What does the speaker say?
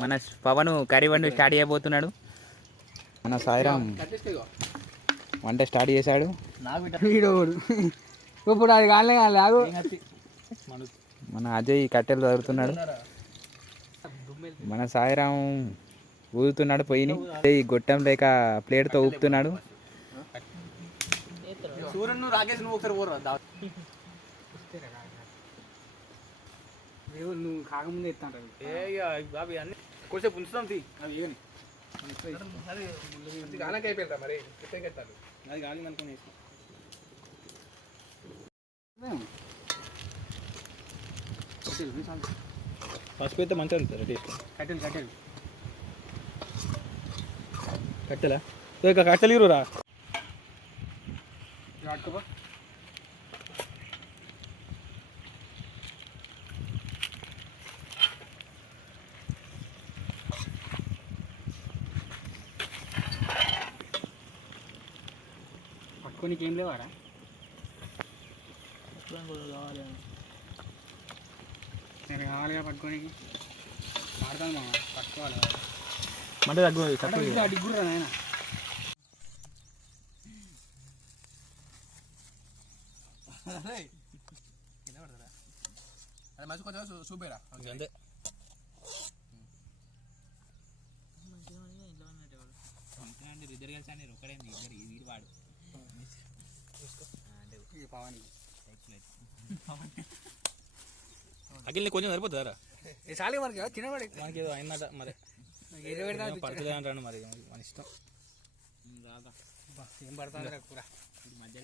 మన పవన్ కర్రీ వండి స్టార్ట్ చేయబోతున్నాడు. మన సాయిరామ్ వంట స్టార్ట్ చేశాడు. ఇప్పుడు అది కాలే కాదు. మన అజయ్ కట్టెలు చదువుతున్నాడు. మన సాయిరామ్ ఊదుతున్నాడు పొయ్యిని. గొట్టం లేక ప్లేట్తో ఊపుతున్నాడు. నువ్వు కాకముందే ఎత్తాను అన్ని కొంచెం ఉంచుతాం అవి గానకి అయిపోయిందా మరి ఎత్తాడు అది గాలి అనుకుని పసుపు అయితే మంచిగా ఉంటుంది టేస్ట్. కట్టెలా ఇక కట్టెలు ఇరురా పట్టుకోనికి ఏం లేవారా? సరే కావాలిగా పట్టుకోనికి. మాడతాను మామ, పట్టుకోవాలి. మంట తగ్గు అడిగురా నాయన. అది మంచి కొంచెం చూపేరా అంతే. ఇద్దరు కలిసి అండి ఒకడేంది ఇద్దరు వీడు వాడు అఖిల్ కొంచెం సరిపోతుందా? చాలు మనకి తినబడి మనకి ఏదో అయిందట మరి పడుతుంది అంటాను మరి మన ఇష్టం. ఏం పడుతుంది కూర మధ్య